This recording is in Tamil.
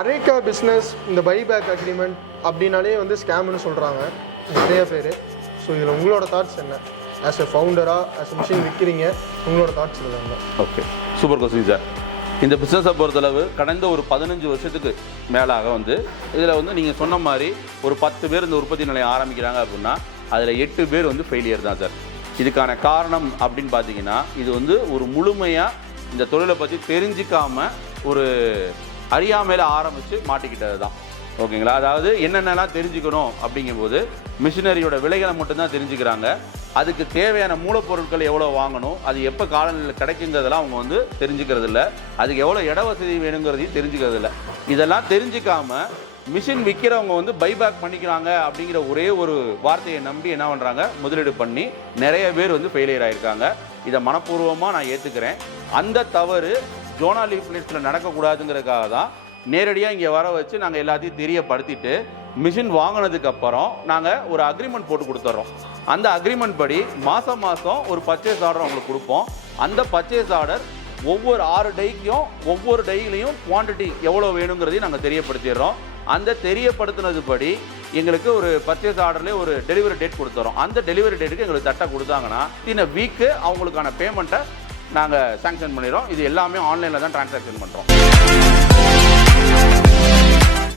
அரேக்கா பிஸ்னஸ் இந்த பைபேக் அக்ரிமெண்ட் அப்படின்னாலே வந்து ஸ்கேம்னு சொல்கிறாங்க நிறைய பேர். ஸோ இதில் உங்களோட தாட்ஸ் என்ன? ஆஸ் எ ஃபவுண்டராக, ஆஸ் எ மிஷின் விற்கிறீங்க, உங்களோட தாட்ஸ் இருக்காங்க. Okay, super question sir. இந்த பிஸ்னஸை பொறுத்தளவு கடந்த ஒரு 15 வருஷத்துக்கு மேலாக வந்து இதில் வந்து நீங்கள் சொன்ன மாதிரி ஒரு 10 பேர் இந்த உற்பத்தி நிலையம் ஆரம்பிக்கிறாங்க அப்படின்னா அதில் 8 பேர் வந்து ஃபெயிலியர் தான் சார். இதுக்கான காரணம் அப்படின்னு பார்த்தீங்கன்னா இது வந்து ஒரு முழுமையாக இந்த தொழிலை பற்றி தெரிஞ்சிக்காமல் ஒரு அறியாமையில் ஆரம்பித்து மாட்டிக்கிட்டது தான். ஓகேங்களா? அதாவது என்னென்னலாம் தெரிஞ்சுக்கணும் அப்படிங்கும்போது மிஷினரியோட விலைகளை மட்டும்தான் தெரிஞ்சுக்கிறாங்க. அதுக்கு தேவையான மூலப்பொருட்கள் எவ்வளோ வாங்கணும், அது எப்போ காலநிலையில் கிடைக்குங்கிறதெல்லாம் அவங்க வந்து தெரிஞ்சுக்கிறது இல்லை. அதுக்கு எவ்வளோ இட வசதி வேணுங்கிறதையும் தெரிஞ்சுக்கிறது இல்லை. இதெல்லாம் தெரிஞ்சிக்காமல் மிஷின் விற்கிறவங்க வந்து பைபேக் பண்ணிக்கிறாங்க அப்படிங்கிற ஒரே ஒரு வார்த்தையை நம்பி என்ன பண்ணுறாங்க, முதலீடு பண்ணி நிறைய பேர் வந்து ஃபெயிலியர் ஆகியிருக்காங்க. இதை மனப்பூர்வமாக நான் ஏற்றுக்கிறேன். அந்த தவறு ஜோனா லீஃப்லெட்ஸில் நடக்கக்கூடாதுங்கிறதுக்காக தான் நேரடியாக இங்கே வர வச்சு நாங்கள் எல்லாத்தையும் தெரியப்படுத்திட்டு மிஷின் வாங்கினதுக்கப்புறம் நாங்கள் ஒரு அக்ரிமெண்ட் போட்டு கொடுத்துட்றோம். அந்த அக்ரிமெண்ட் படி மாதம் ஒரு பர்ச்சேஸ் ஆர்டர் அவங்களுக்கு கொடுப்போம். அந்த பர்ச்சேஸ் ஆர்டர் ஒவ்வொரு 6 டைக்கும் ஒவ்வொரு டைலையும் குவான்டிட்டி எவ்வளோ வேணுங்கிறதையும் நாங்கள் தெரியப்படுத்திடுறோம். அந்த தெரியப்படுத்தினது படி எங்களுக்கு ஒரு பர்ச்சேஸ் ஆர்டர்லேயே ஒரு டெலிவரி டேட் கொடுத்துறோம். அந்த டெலிவரி டேட்டுக்கு எங்களுக்கு தட்டை கொடுத்தாங்கன்னா இந்த வீக்கு அவங்களுக்கான பேமெண்ட்டை நாங்கள் சாங்ஷன் பண்ணிடுறோம். இது எல்லாமே ஆன்லைனில் தான் டிரான்சாக்ஷன் பண்ணுறோம்.